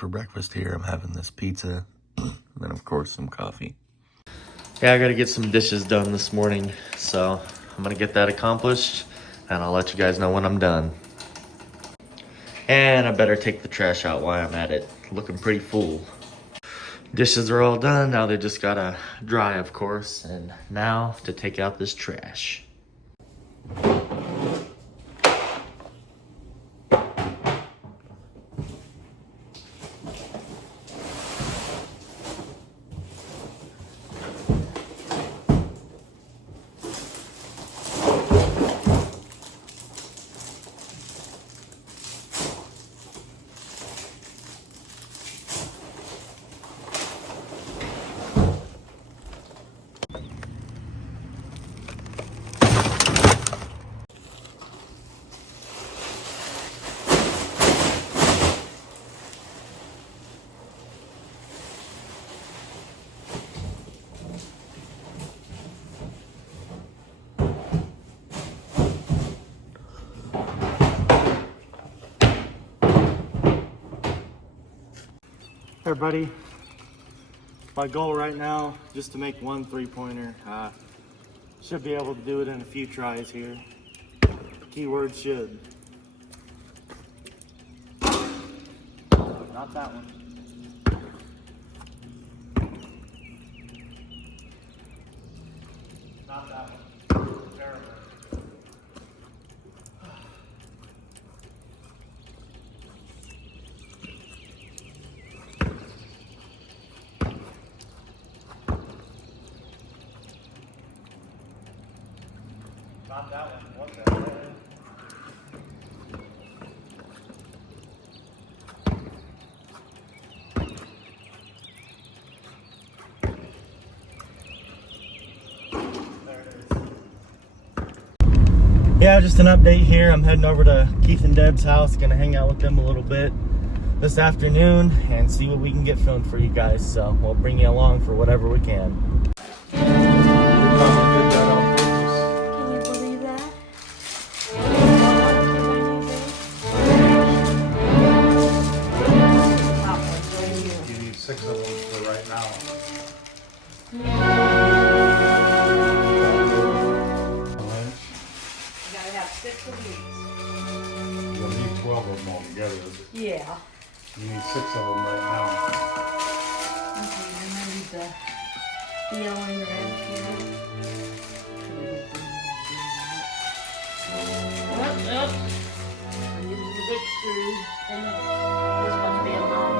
for breakfast here. I'm having this pizza, and then of course some coffee. Yeah, I gotta get some dishes done this morning, so I'm gonna get that accomplished, and I'll let you guys know when I'm done. And I better take the trash out while I'm at it. Looking pretty full. Dishes are all done, now they just gotta dry, of course, and now to take out this trash. Hey everybody, my goal right now just to make one three-pointer. Should be able to do it in a few tries here. Keyword should. Not that one. Not that one. Terrible. Not that one. What the hell? There it is. Yeah, just an update here. I'm heading over to Keith and Deb's house. Gonna hang out with them a little bit this afternoon and see what we can get filmed for you guys. So we'll bring you along for whatever we can. Six of them for right now. You gotta have 6 of these. You'll need 12 of them altogether. Yeah. You need 6 of them right now. Okay, then I need the yellow and red here. Up. I'm using the big screws, and then there's going to be a long.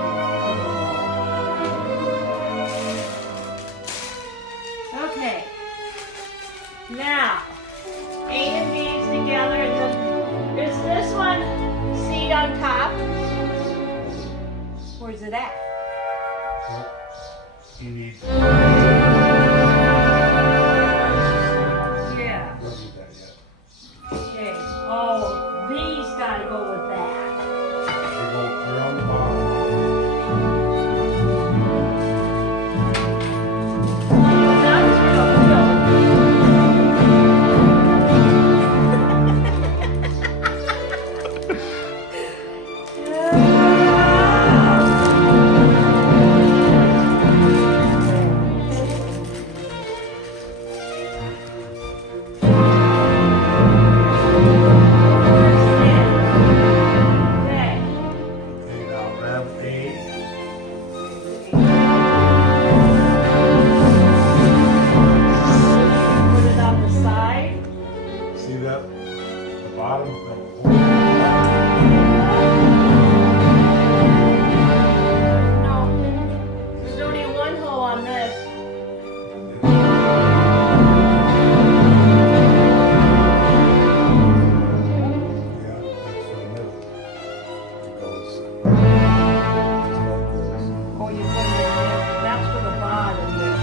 Okay. Now, A and B's together, and then is this one seed on top? Where's it at? You need. Yeah. Don't need that yet. Okay. Oh, these gotta go with that. They're on the bottom. Okay, now grab A. Put it on the side. See that? The bottom. No, there's only one hole on this. Yeah, that's the middle. It goes. It's like this. Oh, you put it in there. That's for the bottom there.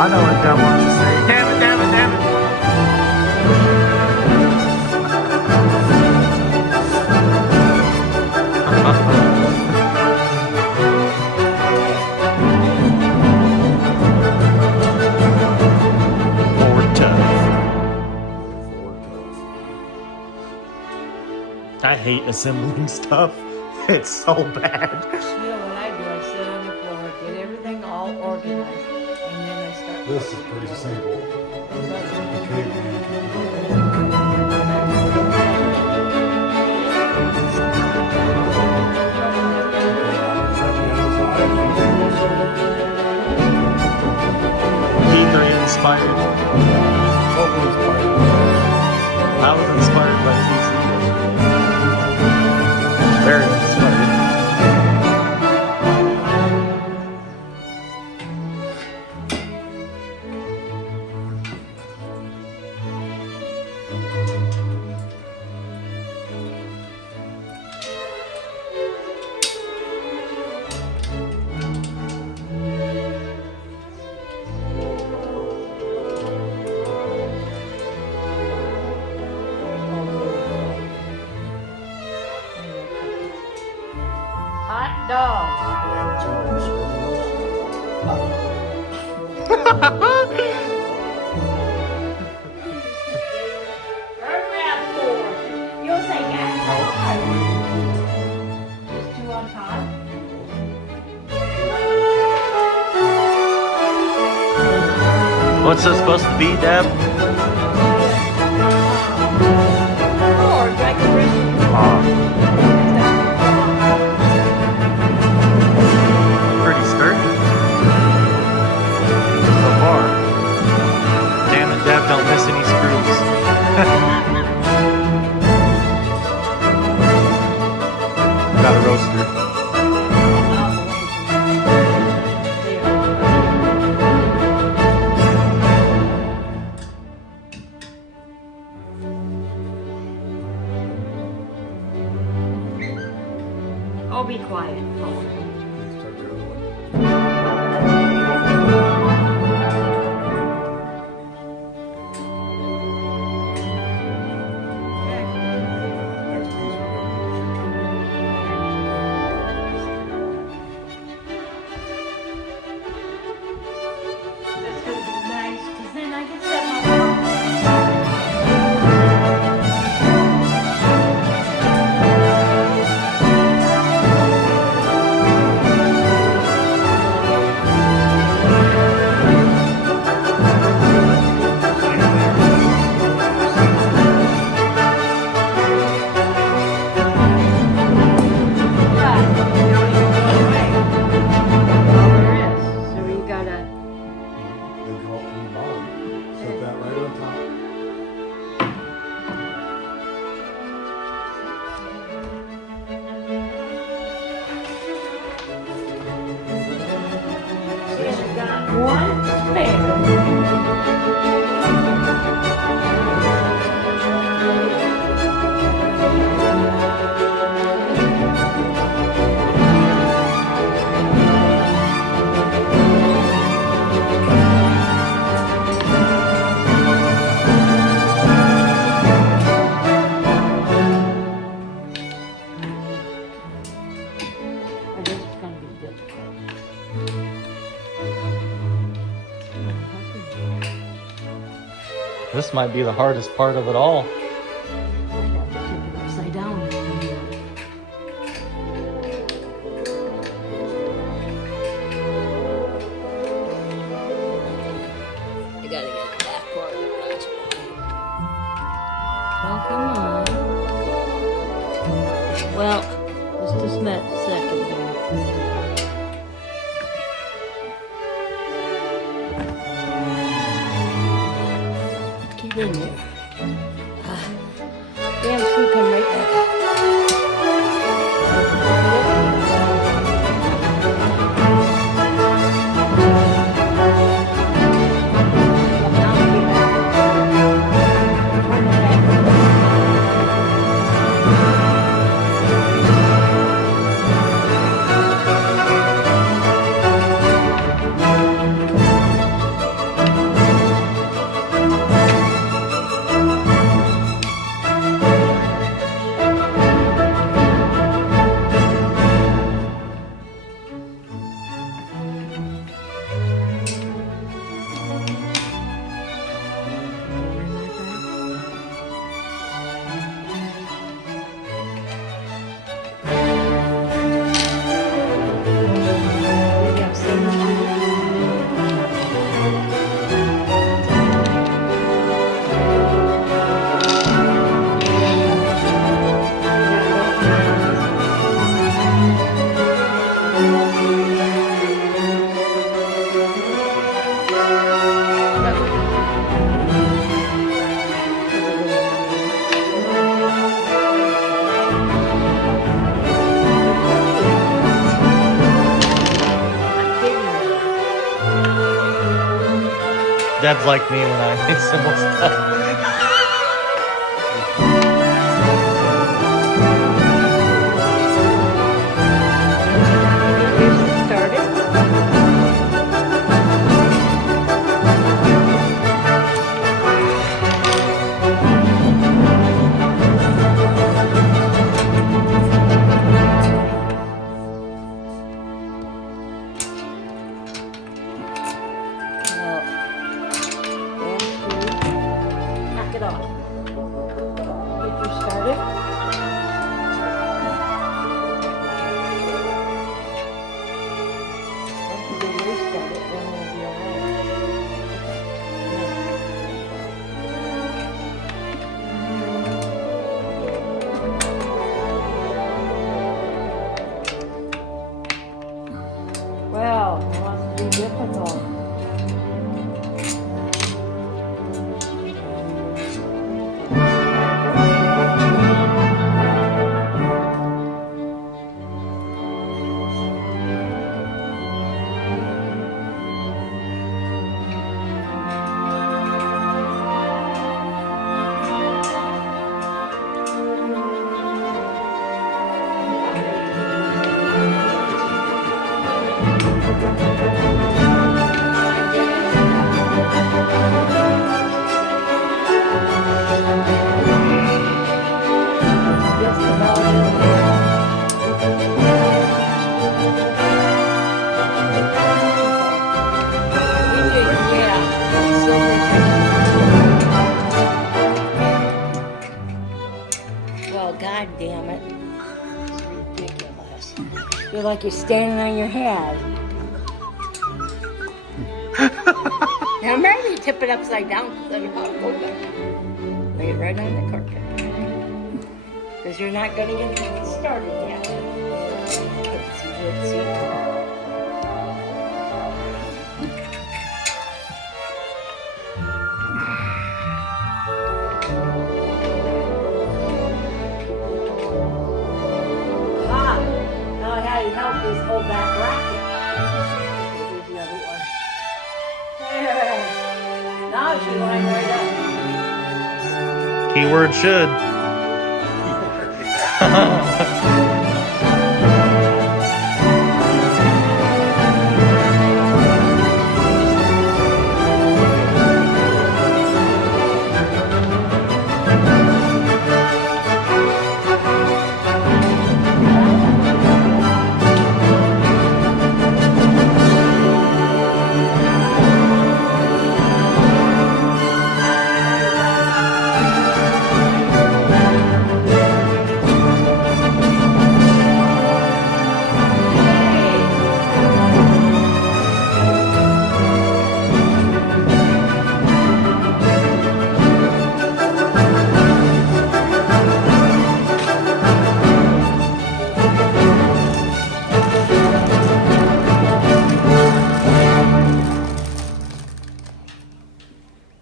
I know what Dad wants to say. Damn it, damn it, damn it. Ford Tough. I hate assembling stuff. It's so bad. You know what I do? I sit on the floor, get everything all organized, and then I start. This is pretty simple. P3 inspired. I was inspired by TC. Very inspired. Hot dogs. Around 4. You'll say gas. Just 2 on top. What's this supposed to be, Deb? Or like a Pretty sturdy. So far. Damn it, Deb, don't miss any screws. Got a roaster. Oh, be quiet. Oh. That's gonna be nice, because then I can set my one spare. Oh, this is gonna be difficult. This might be the hardest part of it all. I'd have to take it upside down. I gotta get that part of the last one. Oh, come on. Well, just a second here. Keep in there. Damn screw come right back up. Deb's like me when I make simple stuff. Knock it off. Get you started. Once you get yours started, then we'll be alright. Well, it must be difficult. Well, God damn it. It's ridiculous. You're like you're standing on your head. Now maybe tip it upside down because then it'll go back. Lay it right on the carpet. Because you're not going to get things started yet. Let's see. Help is hold that bracket. Here's the other one. There. Now she lined right up. Keyword should.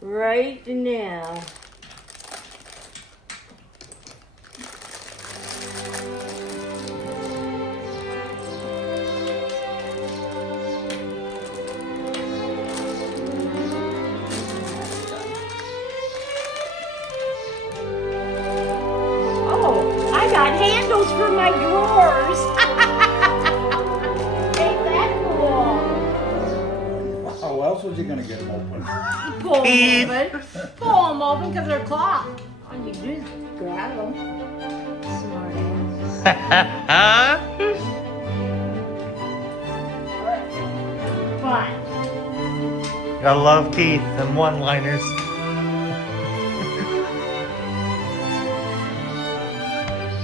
Right now. Oh, I got handles for my drawers. Ain't that cool? How else was he gonna get them open? Pull them open. Pull them open because they're cloth. All you do is grab them. Smart ass. Fun. Gotta love Keith and one-liners.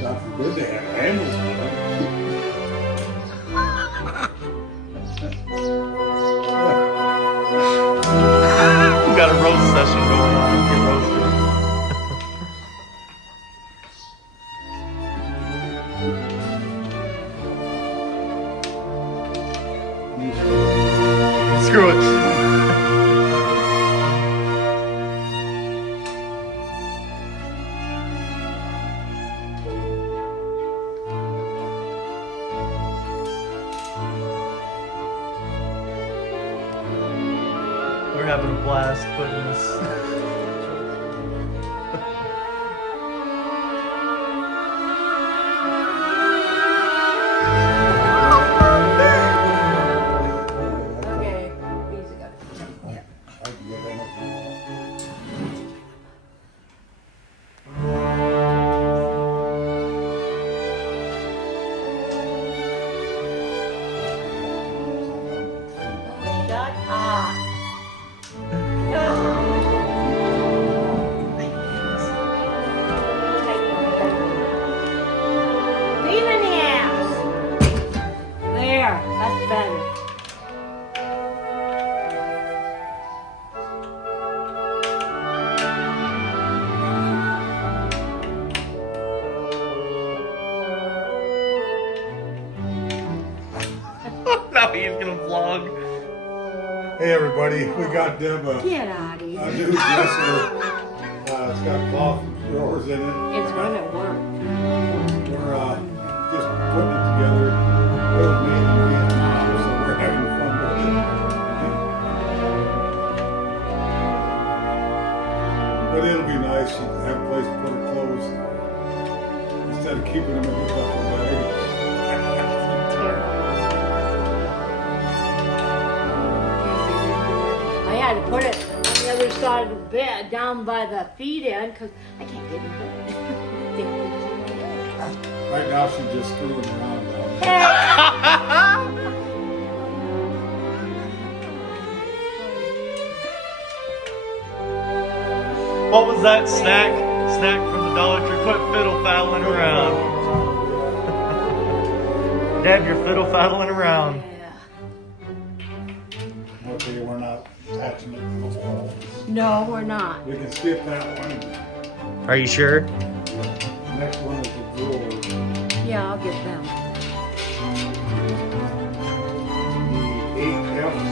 God forbid they have handles on them. We got a roast session going on. Get roasted. Screw it. We're having a blast putting this. Okay, music up. I can get that. Shut up. Leave in the house. There, that's better. Now he's gonna vlog. Hey everybody, we got Deb Get out of a here. new dresser. It's got cloth drawers in it. It's gonna work. We're just putting it together. It was made in Vietnam, so we're having fun with it. But it'll be nice to have a place to put her clothes instead of keeping them in the duffel bag. I had to put it on the other side of the bed, down by the feet end, because I can't get in bed. Right now she's just screwing around down there. What was that snack? Snack from the Dollar Tree. Quit fiddle faddling around. Deb, you're fiddle faddling around. Okay, we're not attaching it to the wall. No, we're not. We can skip that one. Are you sure? Next one is the drawer. Yeah, I'll get them. The 8 F's.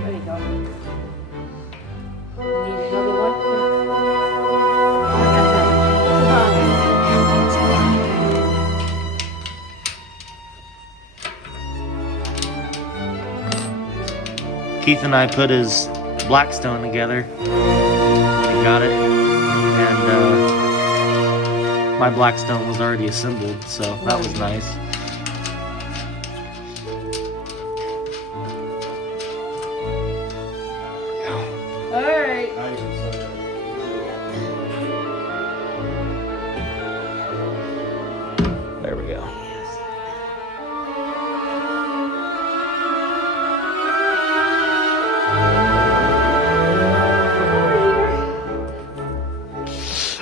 There you go. Need another one? I got Keith and I put his Blackstone together. He got it. And my Blackstone was already assembled, so that was nice. All right. Nice and so. There we go.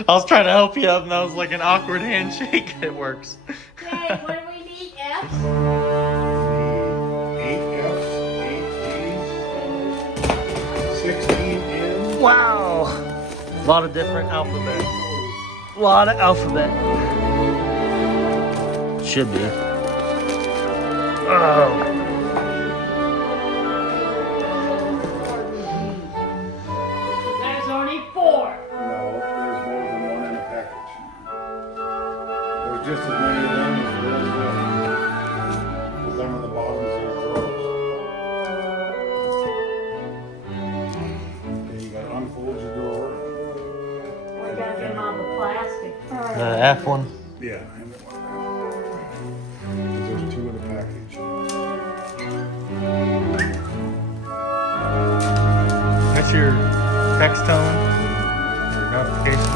I was trying to help you up, and that was like an awkward handshake. It works. Okay, what do we need, F? 8 F's, 8 G's, 16 N's. Wow. A lot of different alphabet. A lot of alphabet. Should be. Oh. There's only 4. No, there's more than one in a package. There's just as many of them as there is them on the bottoms of your drawers. Okay, you gotta unfold your drawer. We gotta get them on the plastic. The F one. Yeah, and the one there. There's 2 in the package. That's your text tone. Your notification.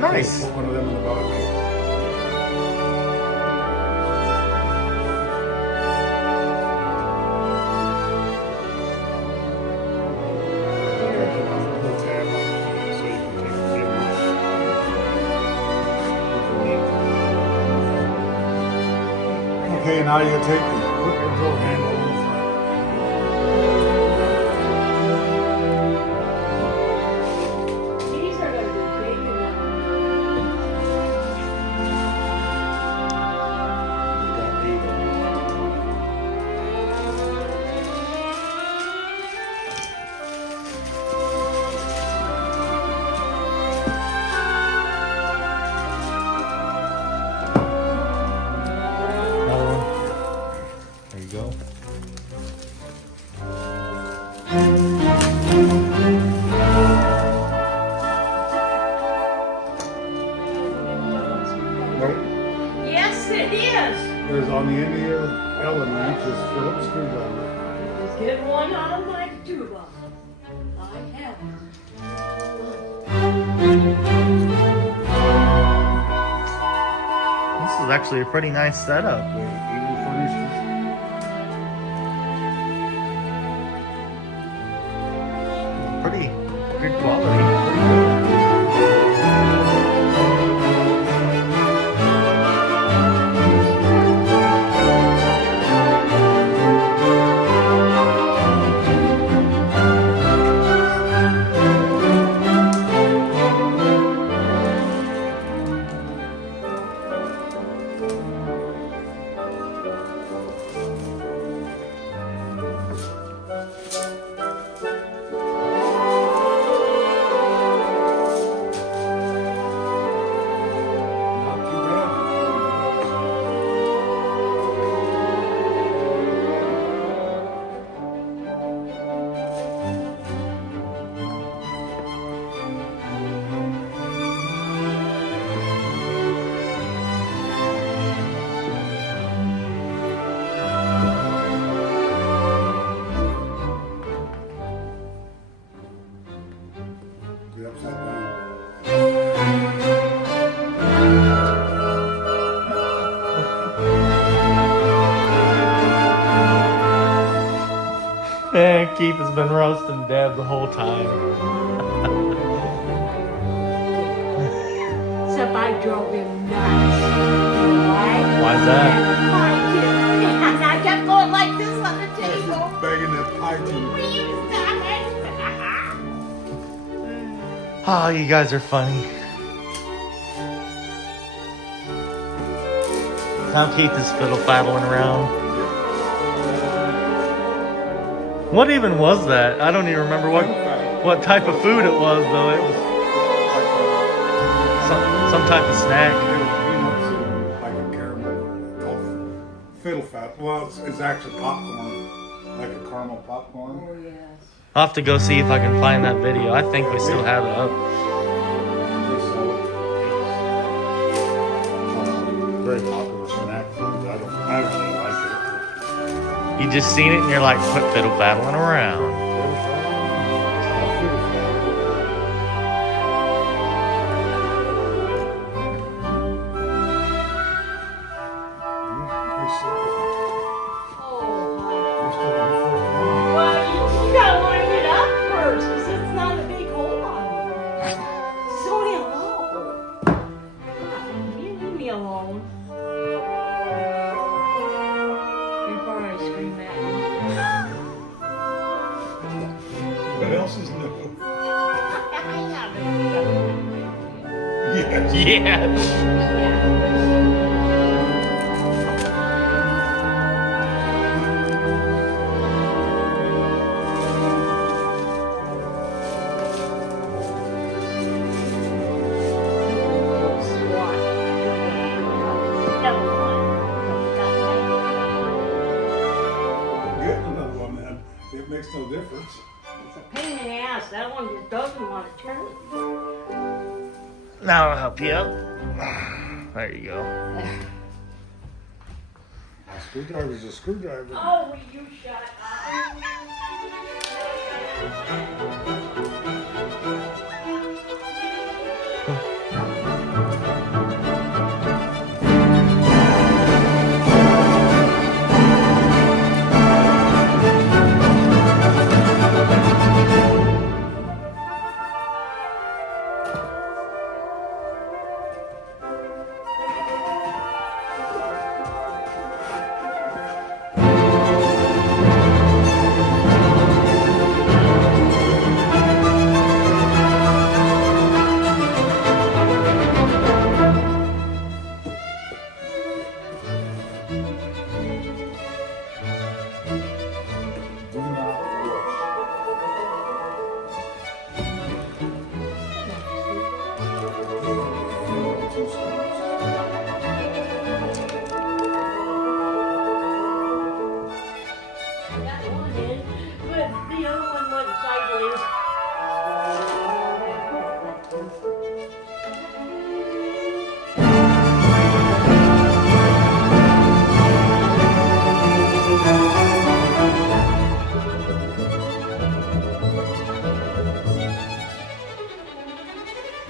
Nice. Put one of them in the bottom. now you take the quick control handle on the front. These are gonna be big enough. You got 8 of them. Another one. There you go. Nope. Yes, it is. There's on the end of your Allen wrench is Phillips screwdriver. Just get one out of my tuba. I have. This is actually a pretty nice setup. They even furnished Pretty good quality. Pretty good. not too bad. The upside down. Man, Keith has been roasting Deb the whole time. Except I drove him nuts. You know why? Why's that? And I kept going like this on the table. Begging that pie Will tea. you stop it? Oh, you guys are funny. Now Keith is fiddle faddling around. What even was that? I don't even remember what type of food it was though. It was some type of snack. Like a caramel, called fiddle fat. Well, it's actually popcorn, like a caramel popcorn. Oh, yes. I'll have to go see if I can find that video. I think we still have it up. They sell it. It's very popular snack food. I don't really like it. You just seen it and you're like, quit fiddle faddling around. Fiddle fat. It's fiddle fat. Pretty simple. Oh, We're still in the first one. well, you gotta wind it up first, because it's not a big hole on it. It's only a little hole. God, you leave me alone. Before I scream at you. What else is new? I haven't done Yes. Yeah. Getting another one then. It makes no difference. It's a pain in the ass. That one just doesn't want to turn. Now I'll help you out. There you go. A screwdriver's a screwdriver. Oh, will you shut up?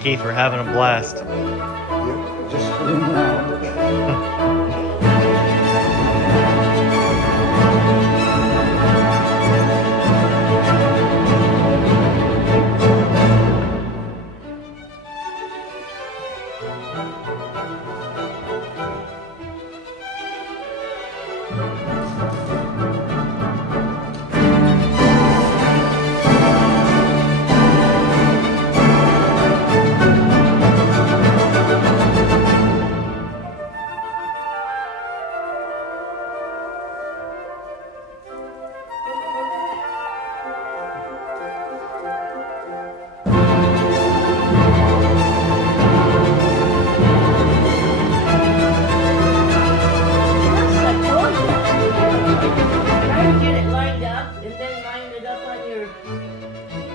Keith, we're having a blast. Yep, just screwing around. Yes, I told you. Try to get it lined up and then line it up on your.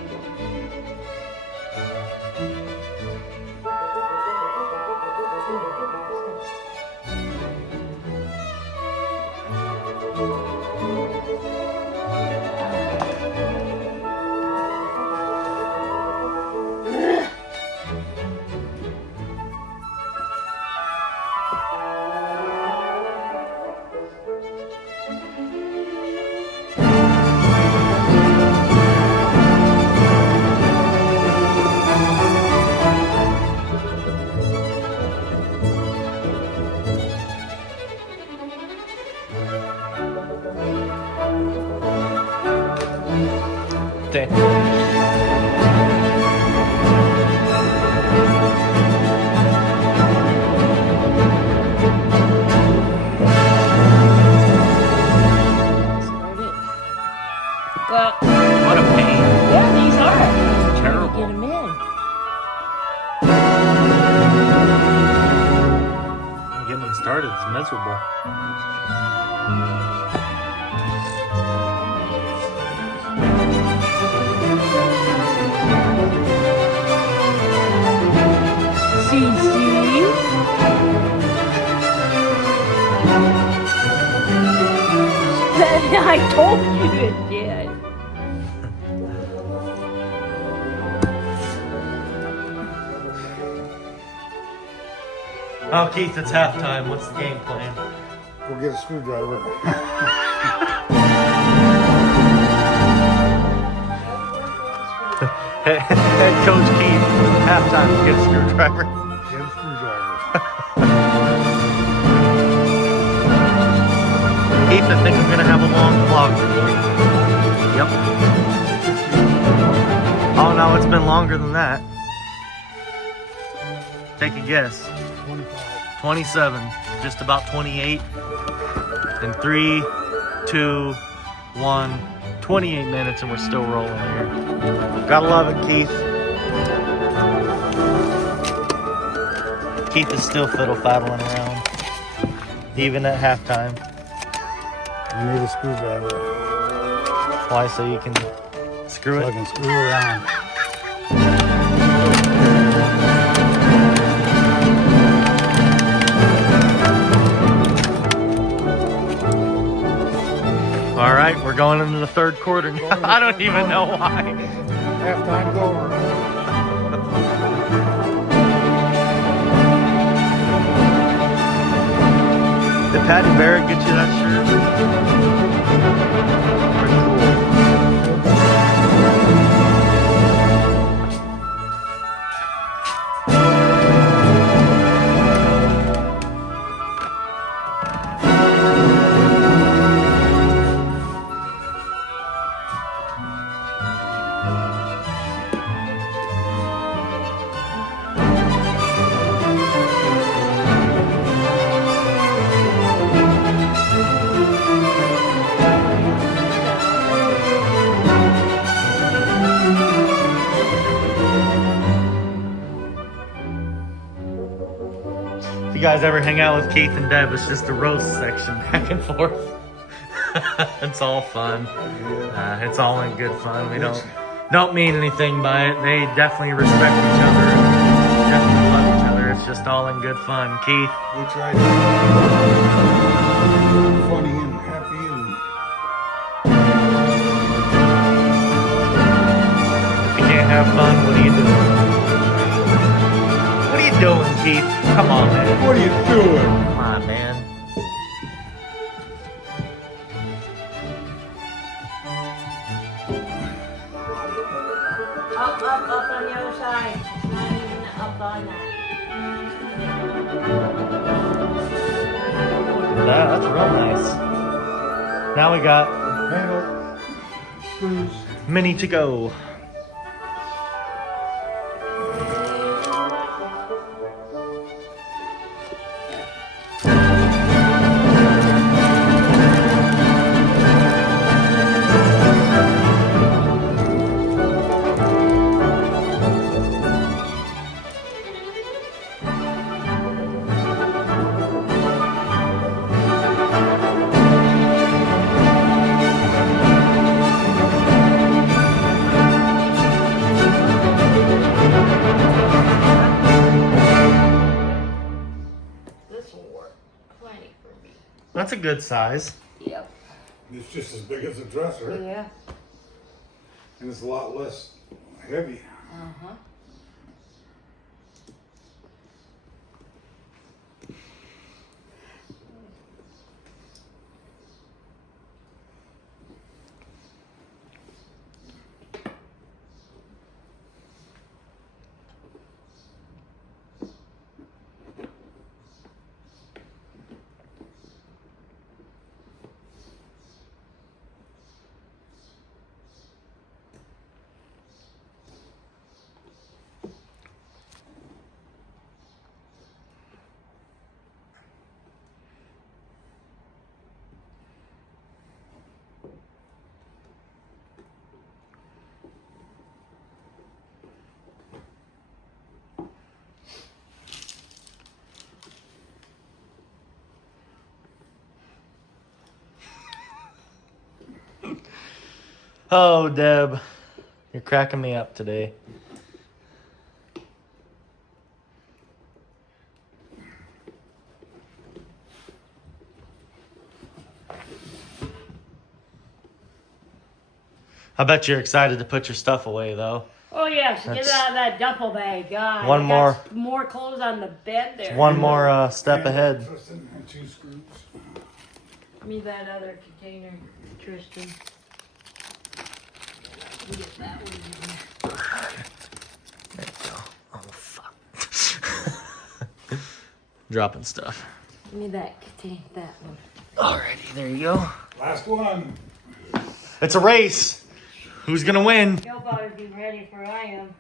Start it. Well, What a pain. yeah, these are. Terrible. Get them in. Getting them started is miserable. CC. I told you it did. Oh, Keith, it's halftime. What's the game plan? Go get a screwdriver. Head Coach Keith, halftime. Get a screwdriver. Get a screwdriver. Keith, I think I'm gonna have a long vlog today. Yep. Oh no, it's been longer than that. Take a guess. 25. 27, just about 28. In 3, 2, 1, 28 minutes and we're still rolling here. Gotta love it, Keith. Keith is still fiddle-faddling around, even at halftime. You need a screwdriver. Why? So you can screw So I it? can screw around. All right, we're going into the third quarter now. I don't even know why. Halftime's over. Did Patty Barrett get you that shirt? Pretty cool. If you guys ever hang out with Keith and Deb, it's just a roast section back and forth. It's all fun. It's all in good fun. We don't mean anything by it. They definitely respect each other. Definitely love each other. It's just all in good fun. Keith, We try to be funny and happy and if you can't have fun, what do you do? doing, Keith? Come on, man. What are you doing? Come on, man. Up on the other side. Not even up on that. That's real nice. Now we got Handle. Screws. mini to go. This will work plenty for me. That's a good size. Yep. It's just as big as a dresser, Yeah. and it's a lot less heavy. Uh-huh. Oh, Deb, you're cracking me up today. I bet you're excited to put your stuff away, though. Oh yes, get it That's- out of that duffel bag, God. One I more. got more clothes on the bed there. One more step Handle, ahead. Tristan, and 2 screws. Give me that other container, Tristan. Get that one. There you go. Oh, fuck. Dropping stuff. Give me that container, that one. Alrighty, there you go. Last one. It's a race. Who's gonna win? You'll probably be ready for I am.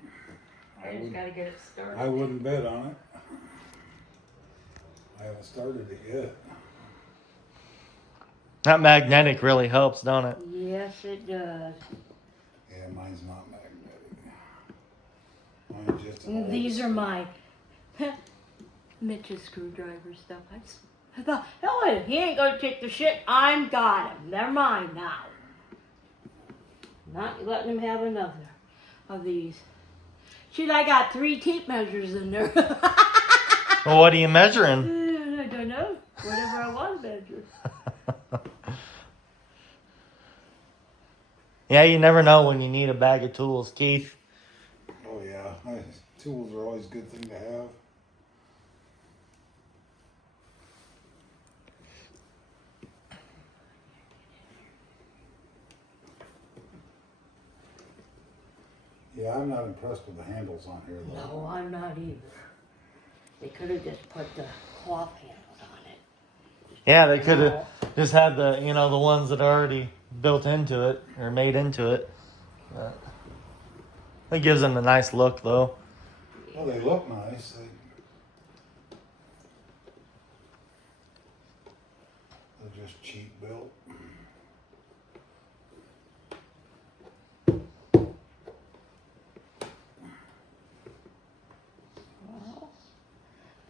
I just would- gotta get it started. I wouldn't bet on it. I haven't started it yet. That magnetic really helps, don't it? Yes, it does. Yeah, mine's not magnetic. Mine's just an old These are my Mitch's screwdriver stuff. I thought, hell, he ain't gonna take the shit. I'm got him. They're mine now. Not letting him have another of these. Shit, I got 3 tape measures in there. Well, what are you measuring? I don't know. Whatever I want to measure. Yeah, you never know when you need a bag of tools, Keith. Oh yeah, tools are always a good thing to have. Yeah, I'm not impressed with the handles on here though. No, I'm not either. They could have just put the cloth handles on it. Yeah, they could have just had the, you know, the ones that are already built into it or made into it. But it gives them a nice look, though. Well, they look nice. They're just cheap built.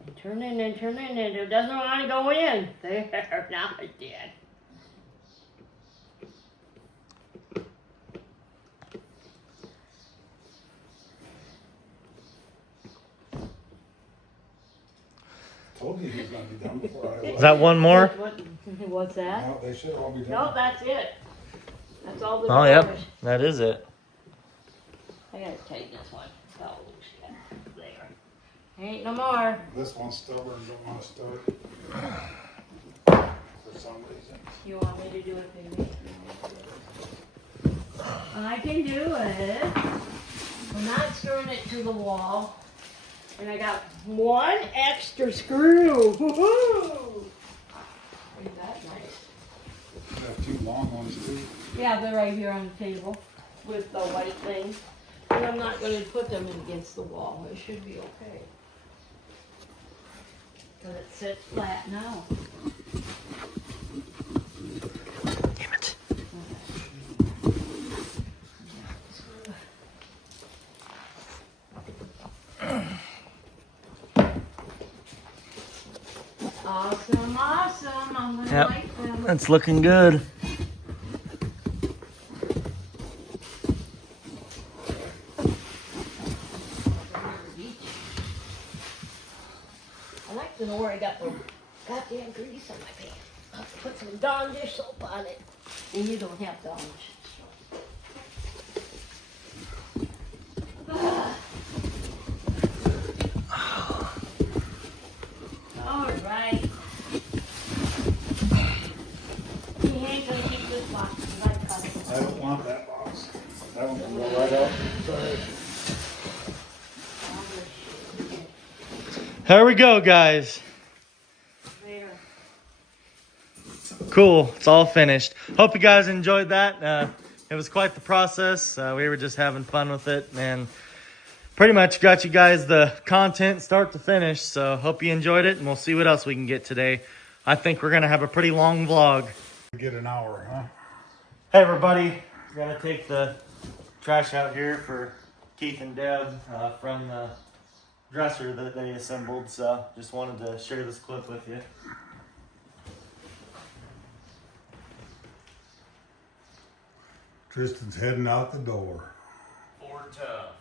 And turning and turning, and it doesn't want to go in. There, now it did. Told you he was gonna be done before I Is left. that one more? What's that? No, they should all be done. No, that's it. That's all the Oh, yep. doors. That is it. I gotta take this one. Oh, shit. There. Ain't no more. This one's stubborn, don't want to start. For some reason. You want me to do it, baby? I can do it. I'm not screwing it to the wall. And I got one extra screw. Woohoo! Isn't that nice? You have two long ones too. Yeah, they're right here on the table with the white thing. And I'm not going to put them against the wall. It should be okay. Because it sits flat now. Damn it. Awesome, awesome. I'm going to Yep. like them. That's looking good. I like to know where I got the goddamn grease on my pants. I'll put some Dawn dish soap on it. And you don't have Dawn dish soap. All right. He ain't gonna keep this box. I cut it. I don't want that box. That one can go right out. Sorry. There we go, guys. There. Cool. It's all finished. Hope you guys enjoyed that. It was quite the process. We were just having fun with it, and pretty much got you guys the content start to finish. So hope you enjoyed it, and we'll see what else we can get today. I think we're going to have a pretty long vlog. Get an hour, huh? Hey, everybody. Gonna take the trash out here for Keith and Deb from the dresser that they assembled. So just wanted to share this clip with you. Tristan's heading out the door. Ford Tough.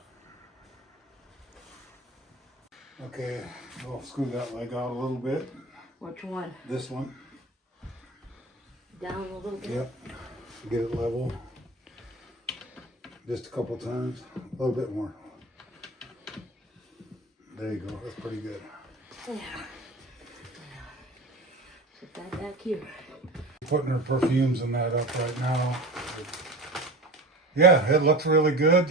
Okay, we'll scoot that leg out a little bit. Which one? This one. Down a little bit? Yep. Get it level. Just a couple times. A little bit more. There you go. That's pretty good. Yeah. Put that back here. Putting her perfumes and that up right now. Yeah, it looks really good.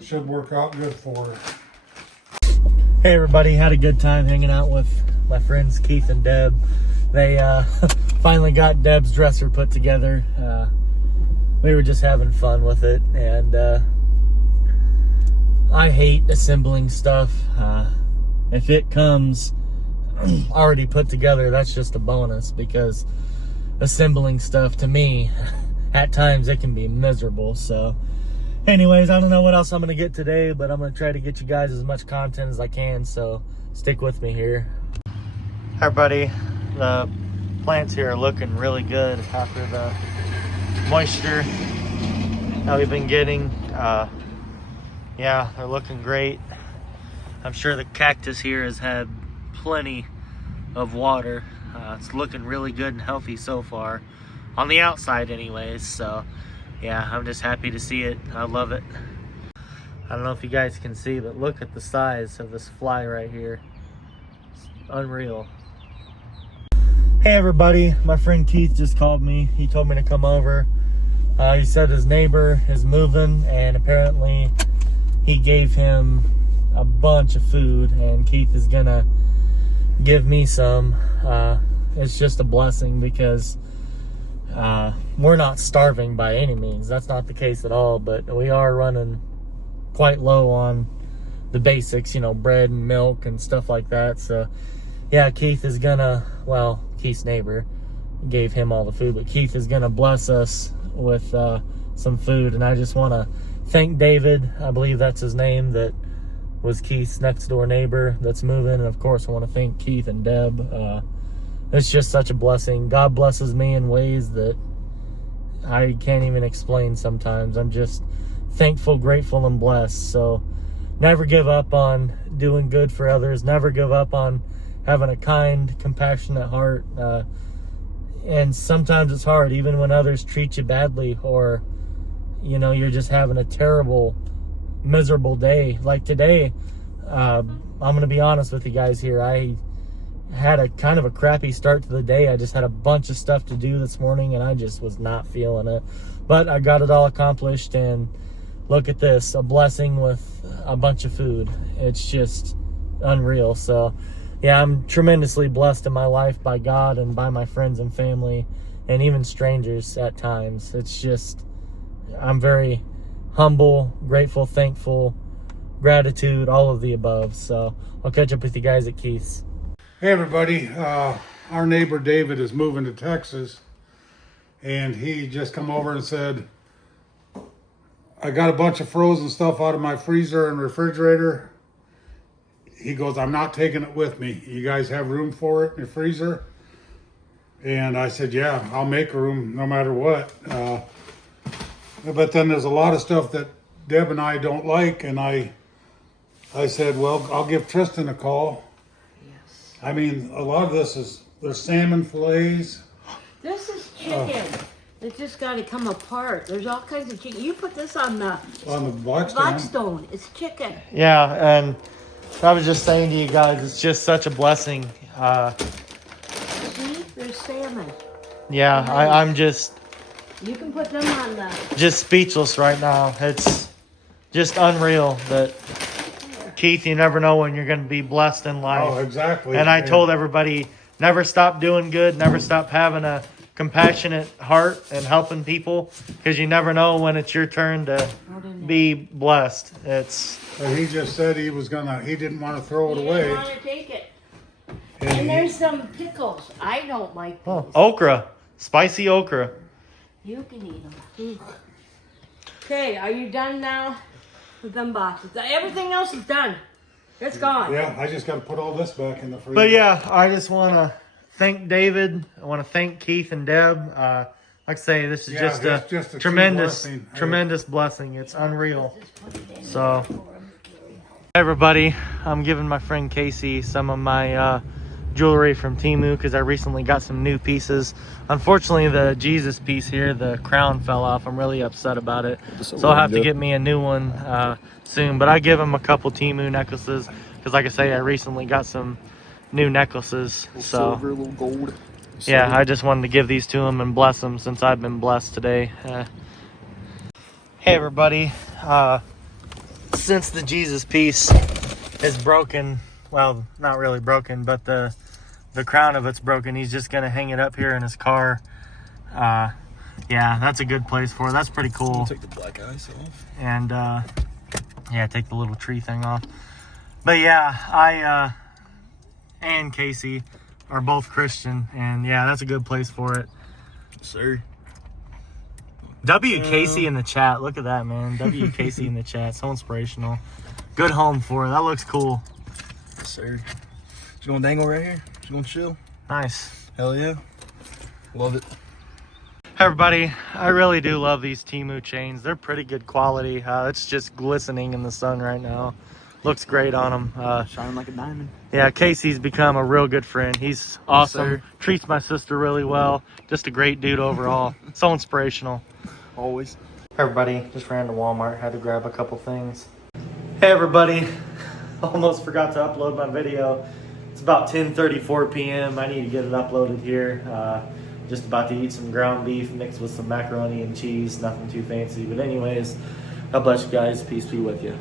Should work out good for her. Hey everybody, had a good time hanging out with my friends Keith and Deb. They finally got Deb's dresser put together. We were just having fun with it, and I hate assembling stuff. If it comes already put together, that's just a bonus, because assembling stuff, to me, at times it can be miserable. So anyways, I don't know what else I'm gonna get today, but I'm gonna try to get you guys as much content as I can, so stick with me here. Hi everybody, the plants here are looking really good after the moisture that we've been getting. Yeah, they're looking great. I'm sure the cactus here has had plenty of water. It's looking really good and healthy so far, on the outside anyways, so yeah, I'm just happy to see it. I love it. I don't know if you guys can see, but look at the size of this fly right here. It's unreal. Hey everybody, my friend Keith just called me. He told me to come over. He said his neighbor is moving, and apparently he gave him a bunch of food, and Keith is gonna give me some. It's just a blessing, because we're not starving by any means. That's not the case at all, but we are running quite low on the basics, you know, bread and milk and stuff like that. So yeah, Keith is gonna, well, Keith's neighbor gave him all the food, but Keith is gonna bless us with some food. And I just want to thank David, I believe that's his name, that was Keith's next door neighbor that's moving. And of course I want to thank Keith and Deb. It's just such a blessing. God blesses me in ways that I can't even explain sometimes. I'm just thankful, grateful, and blessed. So never give up on doing good for others. Never give up on having a kind, compassionate heart. And sometimes it's hard, even when others treat you badly, or, you know, you're just having a terrible miserable day. Like today, I'm gonna be honest with you guys here. I had a kind of a crappy start to the day. I just had a bunch of stuff to do this morning and I just was not feeling it. But I got it all accomplished, and look at this, a blessing with a bunch of food. It's just unreal. So yeah, I'm tremendously blessed in my life by God and by my friends and family and even strangers at times. It's just, I'm very humble, grateful, thankful, gratitude, all of the above. So I'll catch up with you guys at Keith's. Hey everybody, our neighbor David is moving to Texas, and he just come over and said, I got a bunch of frozen stuff out of my freezer and refrigerator. He goes, I'm not taking it with me. You guys have room for it in your freezer? And I said, yeah, I'll make room no matter what. But then there's a lot of stuff that Deb and I don't like, and I said, well, I'll give Tristan a call. I mean, a lot of this is, there's salmon fillets. This is chicken. It's just got to come apart. There's all kinds of chicken. You put this on the Blackstone. It's chicken. Yeah, and I was just saying to you guys, it's just such a blessing. See, there's salmon. Yeah, I'm just You can put them on the. just speechless right now. It's just unreal that, Keith, you never know when you're going to be blessed in life. Oh, exactly. And I told everybody, never stop doing good, never stop having a compassionate heart and helping people, because you never know when it's your turn to be blessed. It's. But he just said he didn't want to throw it You away. didn't want to take it. And there's some pickles. I don't like these. Oh, okra. Spicy okra. You can eat them. Okay, are you done now with them boxes? Everything else is done. It's gone. Yeah, I just got to put all this back in the freezer. But yeah, I just want to thank David. I want to thank Keith and Deb. Like I say, this is just it's just a true tremendous, blessing. tremendous blessing. It's unreal. So, hey everybody, I'm giving my friend Casey some of my jewelry from Temu because I recently got some new pieces. Unfortunately, the Jesus piece here, the crown fell off. I'm really upset about it. So I'll have to get me a new one soon. But I give him a couple Temu necklaces because, like I say, I recently got some new necklaces. So Silver, a little gold. yeah, I just wanted to give these to him and bless him since I've been blessed today. Hey everybody, since the Jesus piece is broken, well, not really broken, but the crown of it's broken, he's just gonna hang it up here in his car. Yeah, that's a good place for it. That's pretty cool. Take the black eyes off. And yeah, take the little tree thing off. But yeah, I and Casey are both Christian, and yeah, that's a good place for it. Sir. W. Casey in the chat. Look at that, man. W. Casey in the chat. So inspirational. Good home for it. That looks cool. Yes, sir. Just gonna dangle right here. Just gonna chill. Nice. Hell yeah. Love it. Hey everybody, I really do love these Temu chains. They're pretty good quality. It's just glistening in the sun right now. Looks great on them. Shining like a diamond. Yeah, Casey's become a real good friend. He's awesome. sir. Treats my sister really well. Just a great dude overall. So inspirational. Always. Hey everybody, just ran to Walmart. Had to grab a couple things. Hey everybody, almost forgot to upload my video. It's about 10:34 p.m. I need to get it uploaded here. Just about to eat some ground beef mixed with some macaroni and cheese. Nothing too fancy, but anyways, God bless you guys. Peace be with you.